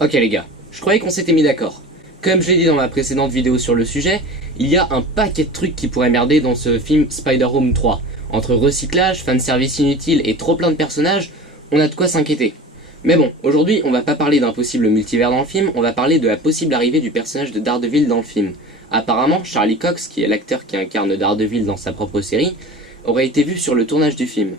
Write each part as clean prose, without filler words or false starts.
Ok les gars, je croyais qu'on s'était mis d'accord. Comme je l'ai dit dans ma précédente vidéo sur le sujet, il y a un paquet de trucs qui pourraient merder dans ce film Spider-Home 3. Entre recyclage, fanservice inutile et trop plein de personnages, on a de quoi s'inquiéter. Mais bon, aujourd'hui on va pas parler d'un possible multivers dans le film, on va parler de la possible arrivée du personnage de Daredevil dans le film. Apparemment, Charlie Cox, qui est l'acteur qui incarne Daredevil dans sa propre série, aurait été vu sur le tournage du film.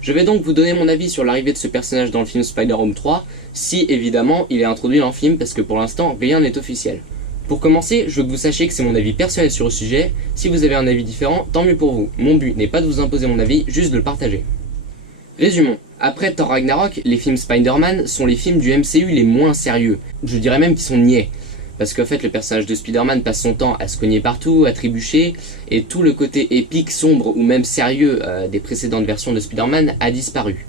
Je vais donc vous donner mon avis sur l'arrivée de ce personnage dans le film Spider-Home 3, si évidemment il est introduit dans le film parce que pour l'instant rien n'est officiel. Pour commencer, je veux que vous sachiez que c'est mon avis personnel sur le sujet, si vous avez un avis différent, tant mieux pour vous. Mon but n'est pas de vous imposer mon avis, juste de le partager. Résumons. Après Thor Ragnarok, les films Spider-Man sont les films du MCU les moins sérieux. Je dirais même qu'ils sont niais. Parce qu'en fait le personnage de Spider-Man passe son temps à se cogner partout, à trébucher, et tout le côté épique, sombre ou même sérieux des précédentes versions de Spider-Man a disparu.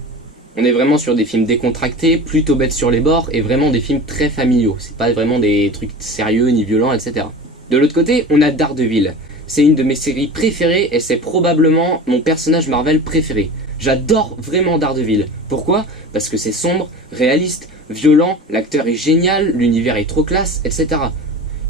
On est vraiment sur des films décontractés, plutôt bêtes sur les bords, et vraiment des films très familiaux. C'est pas vraiment des trucs sérieux ni violents, etc. De l'autre côté, on a Daredevil. C'est une de mes séries préférées et c'est probablement mon personnage Marvel préféré. J'adore vraiment Daredevil. Pourquoi? Parce que c'est sombre, réaliste, violent, l'acteur est génial, l'univers est trop classe, etc.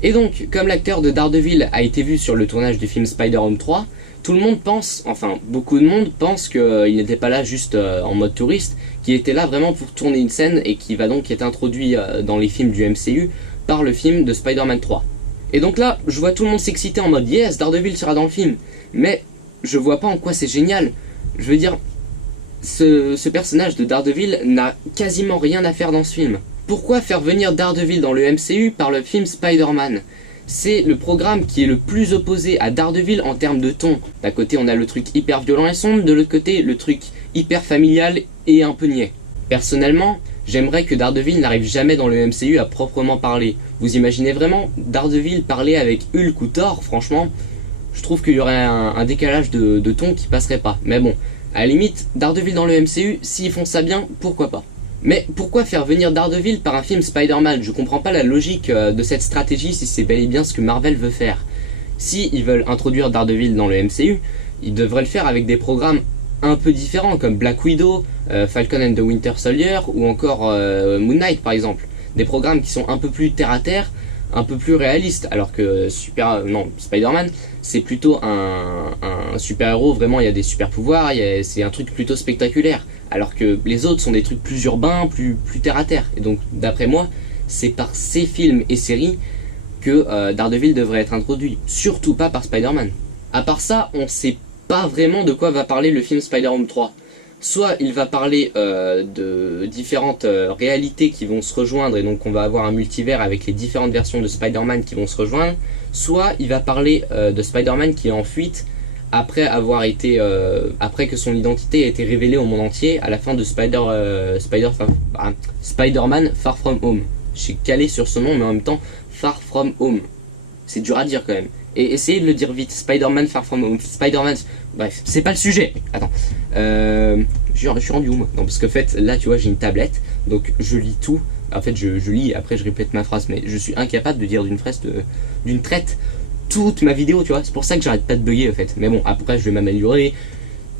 Et donc, comme l'acteur de Daredevil a été vu sur le tournage du film Spider-Home 3, tout le monde pense, enfin beaucoup de monde pense qu'il n'était pas là juste en mode touriste, qu'il était là vraiment pour tourner une scène et qui va donc être introduit dans les films du MCU par le film de Spider-Man 3. Et donc là, je vois tout le monde s'exciter en mode yes, Daredevil sera dans le film, mais je vois pas en quoi c'est génial. Je veux dire, ce personnage de Daredevil n'a quasiment rien à faire dans ce film. Pourquoi faire venir Daredevil dans le MCU par le film Spider-Man? C'est le programme qui est le plus opposé à Daredevil en termes de ton. D'un côté on a le truc hyper violent et sombre, de l'autre côté le truc hyper familial et un peu niais. Personnellement, j'aimerais que Daredevil n'arrive jamais dans le MCU à proprement parler. Vous imaginez vraiment Daredevil parler avec Hulk ou Thor? Franchement, je trouve qu'il y aurait un décalage de ton qui passerait pas. Mais bon, à la limite, Daredevil dans le MCU, s'ils font ça bien, pourquoi pas. Mais pourquoi faire venir Daredevil par un film Spider-Man? Je comprends pas la logique de cette stratégie si c'est bel et bien ce que Marvel veut faire. Si ils veulent introduire Daredevil dans le MCU, ils devraient le faire avec des programmes un peu différents comme Black Widow, Falcon and the Winter Soldier ou encore Moon Knight par exemple. Des programmes qui sont un peu plus terre à terre, un peu plus réalistes, alors que Spider-Man c'est plutôt un super-héros, vraiment il y a des super pouvoirs, c'est un truc plutôt spectaculaire. Alors que les autres sont des trucs plus urbains, plus terre à terre. Et donc d'après moi, c'est par ces films et séries que Daredevil devrait être introduit. Surtout pas par Spider-Man. À part ça, on sait pas vraiment de quoi va parler le film Spider-Home 3. Soit il va parler de différentes réalités qui vont se rejoindre et donc on va avoir un multivers avec les différentes versions de Spider-Man qui vont se rejoindre. Soit il va parler de Spider-Man qui est en fuite après que son identité a été révélée au monde entier à la fin de Spider-Man Far From Home. Je suis calé sur ce nom mais en même temps Far From Home. C'est dur à dire quand même. Et essayez de le dire vite, Spider-Man Far From Home, Spider-Man... Bref, c'est pas le sujet. Attends, je suis rendu où moi? Non, parce qu'en fait, là tu vois j'ai une tablette, donc je lis tout. En fait je lis, après je répète ma phrase, mais je suis incapable de dire d'une traite toute ma vidéo, tu vois. C'est pour ça que j'arrête pas de bugger en fait. Mais bon, après je vais m'améliorer.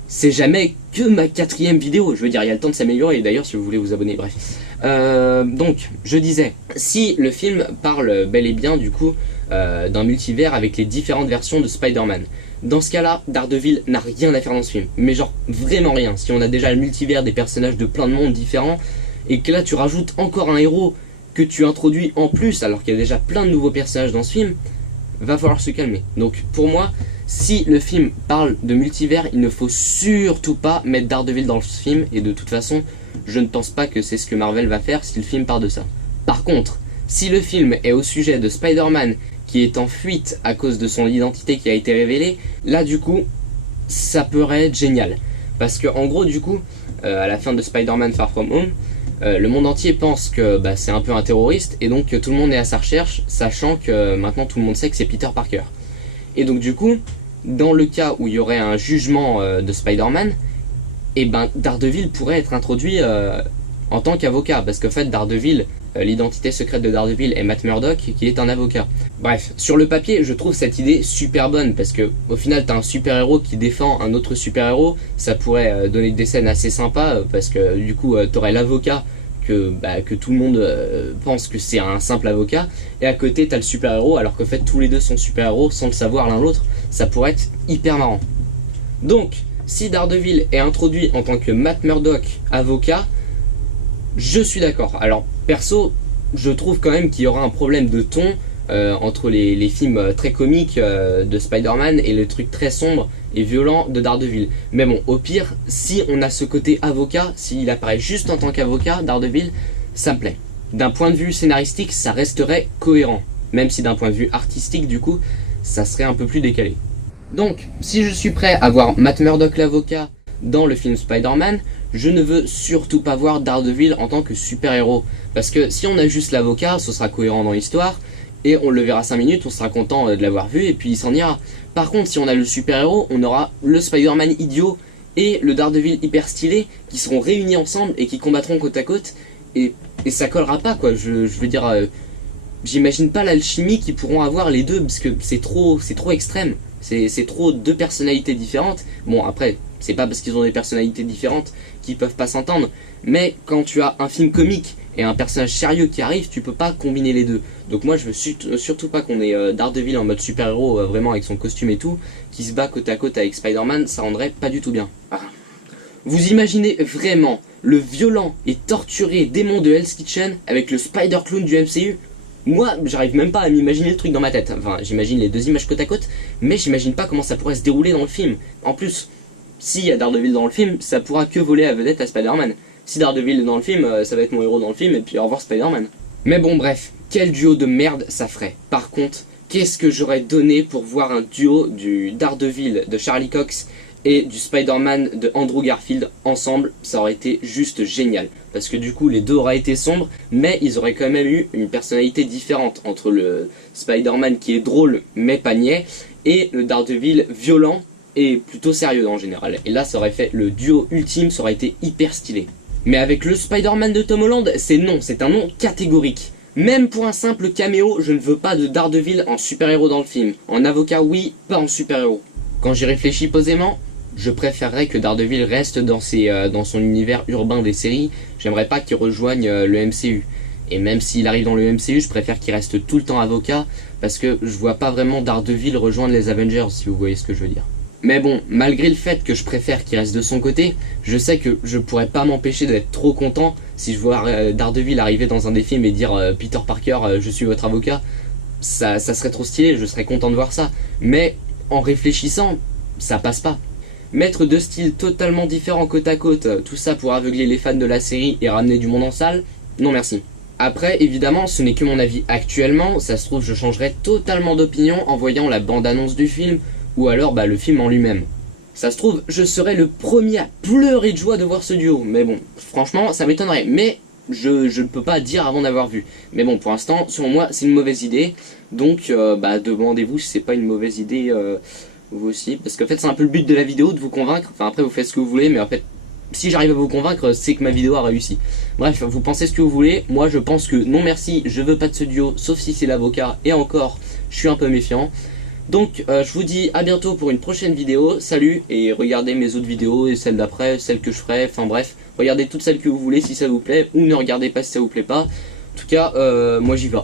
C'est jamais que ma 4e vidéo, je veux dire, il y a le temps de s'améliorer. Et d'ailleurs, si vous voulez vous abonner, bref. Donc, je disais, si le film parle bel et bien, du coup, d'un multivers avec les différentes versions de Spider-Man, dans ce cas-là, Daredevil n'a rien à faire dans ce film. Mais genre, vraiment rien. Si on a déjà le multivers des personnages de plein de mondes différents, et que là, tu rajoutes encore un héros que tu introduis en plus, alors qu'il y a déjà plein de nouveaux personnages dans ce film, va falloir se calmer. Donc, pour moi... Si le film parle de multivers, il ne faut surtout pas mettre Daredevil dans ce film. Et de toute façon, je ne pense pas que c'est ce que Marvel va faire si le film part de ça. Par contre, si le film est au sujet de Spider-Man qui est en fuite à cause de son identité qui a été révélée, là du coup, ça pourrait être génial. Parce que en gros, du coup, à la fin de Spider-Man Far From Home, le monde entier pense que c'est un peu un terroriste. Et donc tout le monde est à sa recherche, sachant que maintenant tout le monde sait que c'est Peter Parker. Et donc du coup, dans le cas où il y aurait un jugement de Spider-Man, et Daredevil pourrait être introduit en tant qu'avocat. Parce qu'en fait Daredevil, l'identité secrète de Daredevil est Matt Murdock qui est un avocat. Bref, sur le papier je trouve cette idée super bonne. Parce que au final t'as un super héros qui défend un autre super héros. Ça pourrait donner des scènes assez sympas. Parce que du coup t'aurais l'avocat que tout le monde pense que c'est un simple avocat, et à côté t'as le super-héros, alors qu'en fait tous les deux sont super-héros sans le savoir l'un l'autre. Ça pourrait être hyper marrant. Donc, si Daredevil est introduit en tant que Matt Murdock avocat, je suis d'accord. Alors, perso, je trouve quand même qu'il y aura un problème de ton entre les films très comiques de Spider-Man et les trucs très sombres et violents de Daredevil. Mais bon, au pire, si on a ce côté avocat, s'il apparaît juste en tant qu'avocat, Daredevil, ça me plaît. D'un point de vue scénaristique, ça resterait cohérent. Même si d'un point de vue artistique, du coup, ça serait un peu plus décalé. Donc, si je suis prêt à voir Matt Murdock l'avocat dans le film Spider-Man, je ne veux surtout pas voir Daredevil en tant que super-héros. Parce que si on a juste l'avocat, ce sera cohérent dans l'histoire, et on le verra 5 minutes, on sera content de l'avoir vu, et puis il s'en ira. Par contre, si on a le super-héros, on aura le Spider-Man idiot et le Daredevil hyper stylé, qui seront réunis ensemble et qui combattront côte à côte, et ça collera pas, quoi. Je veux dire, j'imagine pas l'alchimie qu'ils pourront avoir les deux, parce que c'est trop extrême. C'est trop deux personnalités différentes. Bon, après, c'est pas parce qu'ils ont des personnalités différentes qu'ils peuvent pas s'entendre. Mais quand tu as un film comique et un personnage sérieux qui arrive, tu peux pas combiner les deux. Donc moi, je veux surtout pas qu'on ait Daredevil en mode super-héros, vraiment avec son costume et tout, qui se bat côte à côte avec Spider-Man, ça rendrait pas du tout bien. Ah. Vous imaginez vraiment le violent et torturé démon de Hell's Kitchen avec le Spider-Clown du MCU ? Moi, j'arrive même pas à m'imaginer le truc dans ma tête. Enfin, j'imagine les deux images côte à côte, mais j'imagine pas comment ça pourrait se dérouler dans le film. En plus, s'il y a Daredevil dans le film, ça pourra que voler à vedette à Spider-Man. Si Daredevil est dans le film, ça va être mon héros dans le film, et puis au revoir Spider-Man. Mais bon, bref, quel duo de merde ça ferait. Par contre, qu'est-ce que j'aurais donné pour voir un duo du Daredevil de Charlie Cox et du Spider-Man de Andrew Garfield ensemble? Ça aurait été juste génial. Parce que du coup, les deux auraient été sombres, mais ils auraient quand même eu une personnalité différente entre le Spider-Man qui est drôle mais pas niais, et le Daredevil violent et plutôt sérieux en général. Et là, ça aurait fait le duo ultime, ça aurait été hyper stylé. Mais avec le Spider-Man de Tom Holland, c'est non, c'est un non catégorique. Même pour un simple caméo, je ne veux pas de Daredevil en super-héros dans le film. En avocat, oui, pas en super-héros. Quand j'y réfléchis posément, je préférerais que Daredevil reste dans son univers urbain des séries. J'aimerais pas qu'il rejoigne le MCU. Et même s'il arrive dans le MCU, je préfère qu'il reste tout le temps avocat, parce que je vois pas vraiment Daredevil rejoindre les Avengers, si vous voyez ce que je veux dire. Mais bon, malgré le fait que je préfère qu'il reste de son côté, je sais que je pourrais pas m'empêcher d'être trop content si je vois Daredevil arriver dans un des films et dire Peter Parker, je suis votre avocat. Ça serait trop stylé, je serais content de voir ça. Mais en réfléchissant, ça passe pas. Mettre deux styles totalement différents côte à côte, tout ça pour aveugler les fans de la série et ramener du monde en salle, non merci. Après, évidemment, ce n'est que mon avis actuellement, ça se trouve je changerais totalement d'opinion en voyant la bande-annonce du film, ou alors le film en lui-même. Ça se trouve, je serais le premier à pleurer de joie de voir ce duo, mais bon, franchement, ça m'étonnerait, mais je ne peux pas dire avant d'avoir vu. Mais bon, pour l'instant, selon moi, c'est une mauvaise idée, donc demandez-vous si c'est pas une mauvaise idée vous aussi, parce qu'en fait c'est un peu le but de la vidéo, de vous convaincre, enfin après vous faites ce que vous voulez, mais en fait, si j'arrive à vous convaincre, c'est que ma vidéo a réussi. Bref, vous pensez ce que vous voulez, moi je pense que non merci, je veux pas de ce duo, sauf si c'est l'avocat, et encore, je suis un peu méfiant. Donc je vous dis à bientôt pour une prochaine vidéo, salut, et regardez mes autres vidéos et celles d'après, celles que je ferai, enfin bref, regardez toutes celles que vous voulez si ça vous plaît, ou ne regardez pas si ça vous plaît pas. En tout cas, moi j'y vais.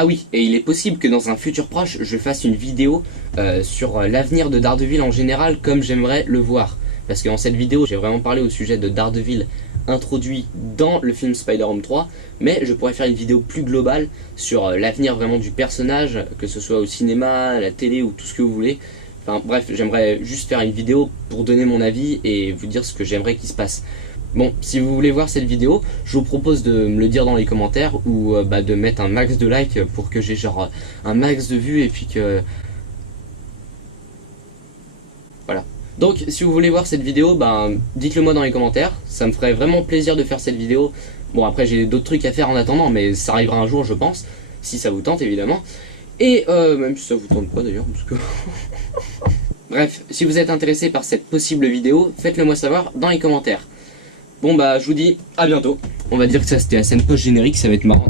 Ah oui, et il est possible que dans un futur proche, je fasse une vidéo sur l'avenir de Daredevil en général, comme j'aimerais le voir. Parce que dans cette vidéo, j'ai vraiment parlé au sujet de Daredevil introduit dans le film Spider-Man 3, mais je pourrais faire une vidéo plus globale sur l'avenir vraiment du personnage, que ce soit au cinéma, à la télé ou tout ce que vous voulez. Enfin bref, j'aimerais juste faire une vidéo pour donner mon avis et vous dire ce que j'aimerais qu'il se passe. Bon, si vous voulez voir cette vidéo, je vous propose de me le dire dans les commentaires ou de mettre un max de likes pour que j'ai genre un max de vues et puis que... Voilà. Donc si vous voulez voir cette vidéo, dites-le moi dans les commentaires, ça me ferait vraiment plaisir de faire cette vidéo. Bon après j'ai d'autres trucs à faire en attendant, mais ça arrivera un jour je pense, si ça vous tente évidemment. Et même si ça vous tente pas d'ailleurs, parce que... Bref, si vous êtes intéressé par cette possible vidéo, faites-le moi savoir dans les commentaires. Bon je vous dis à bientôt. On va dire que ça c'était la scène post-générique, ça va être marrant.